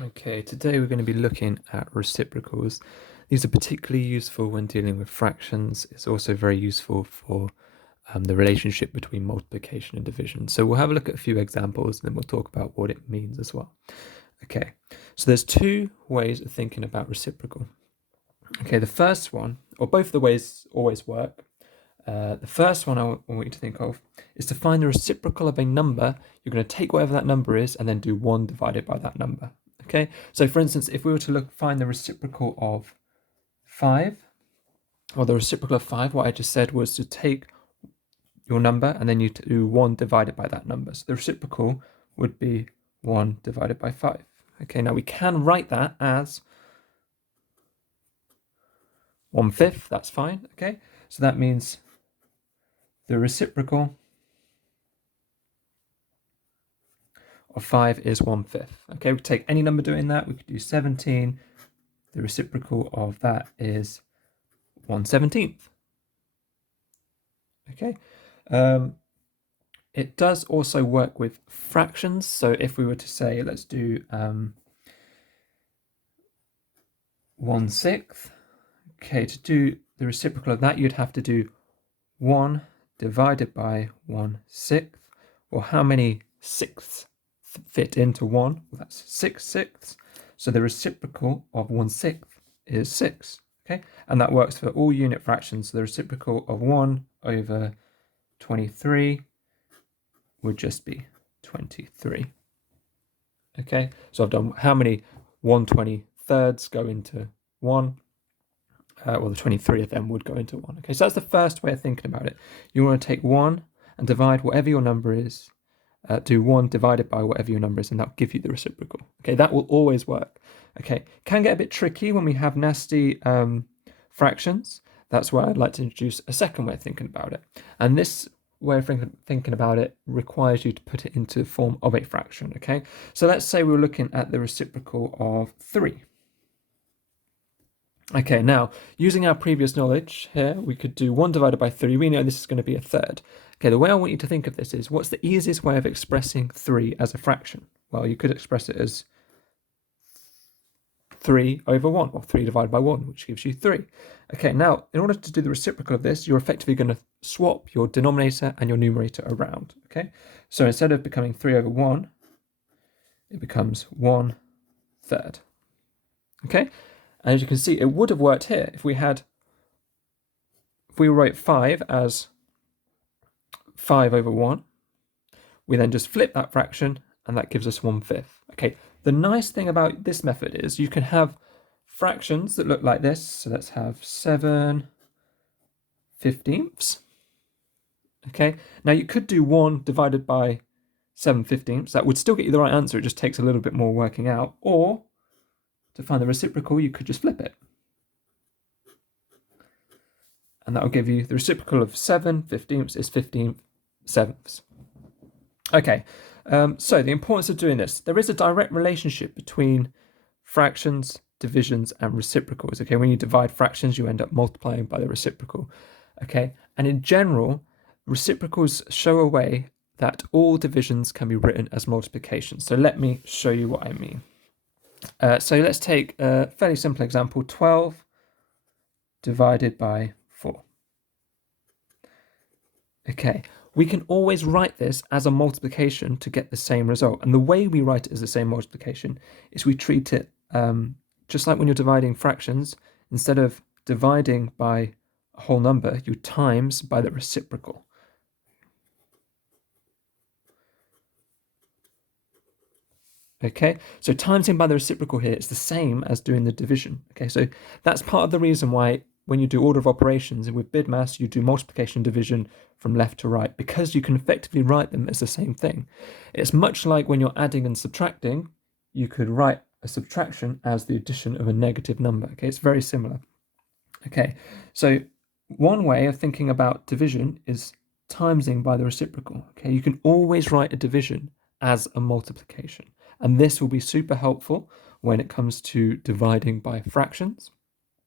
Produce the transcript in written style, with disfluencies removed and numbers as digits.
Okay, today we're going to be looking at reciprocals. These are particularly useful when dealing with fractions. It's also very useful for the relationship between multiplication and division. So we'll have a look at a few examples and then we'll talk about what it means as well. Okay, so there's two ways of thinking about reciprocal. Okay, the first one, or both of the ways always work. The first one I want you to think of is to find the reciprocal of a number. You're going to take whatever that number is and then do 1 divided by that number. Okay, so for instance, if we were to find the reciprocal of 5, or the reciprocal of 5, what I just said was to take your number and then you do 1 divided by that number. So the reciprocal would be 1 divided by 5. Okay, now we can write that as 1/5, that's fine. Okay, so that means the reciprocal of 5 is 1/5. Okay, we could take any number doing that. We could do 17. The reciprocal of that is 1/17. Okay. It does also work with fractions. So if we were to say, let's do 1/6. Okay, to do the reciprocal of that, you'd have to do 1 divided by 1/6. Well, how many sixths fit into 1? Well, that's 6/6. So the reciprocal of 1/6 is 6. Okay, and that works for all unit fractions. So the reciprocal of 1 over 23 would just be 23. Okay, so I've done how many 1/23 go into 1? Well, the 23 of them would go into 1. Okay, so that's the first way of thinking about it. You want to take 1 and divide whatever your number is. Do 1 divided by whatever your number is, and that'll give you the reciprocal. Okay, that will always work. Okay, can get a bit tricky when we have nasty fractions. That's why I'd like to introduce a second way of thinking about it. And this way of thinking about it requires you to put it into the form of a fraction. Okay, so let's say we're looking at the reciprocal of 3. Okay, now, using our previous knowledge here, we could do 1 divided by 3. We know this is going to be a third. Okay, the way I want you to think of this is, what's the easiest way of expressing 3 as a fraction? Well, you could express it as 3 over 1, or 3 divided by 1, which gives you 3. Okay, now, in order to do the reciprocal of this, you're effectively going to swap your denominator and your numerator around. Okay, so instead of becoming 3 over 1, it becomes 1/3. Okay, and as you can see, it would have worked here if we wrote 5 as 5 over 1. We then just flip that fraction, and that gives us 1/5. Okay, the nice thing about this method is you can have fractions that look like this. So let's have 7/15. Okay, now you could do 1 divided by 7/15. That would still get you the right answer. It just takes a little bit more working out. Or to find the reciprocal, you could just flip it. And that will give you the reciprocal of 7/15 is 15/7. Okay, so the importance of doing this. There is a direct relationship between fractions, divisions, and reciprocals. Okay, when you divide fractions, you end up multiplying by the reciprocal. Okay, and in general, reciprocals show a way that all divisions can be written as multiplication. So let me show you what I mean. So let's take a fairly simple example, 12 divided by 4. Okay, we can always write this as a multiplication to get the same result. And the way we write it as the same multiplication is we treat it just like when you're dividing fractions. Instead of dividing by a whole number, you times by the reciprocal. Okay, so timesing by the reciprocal here is the same as doing the division. Okay, so that's part of the reason why when you do order of operations and with BIDMAS, you do multiplication and division from left to right, because you can effectively write them as the same thing. It's much like when you're adding and subtracting, you could write a subtraction as the addition of a negative number. Okay, it's very similar. Okay, so one way of thinking about division is timesing by the reciprocal. Okay, you can always write a division as a multiplication. And this will be super helpful when it comes to dividing by fractions.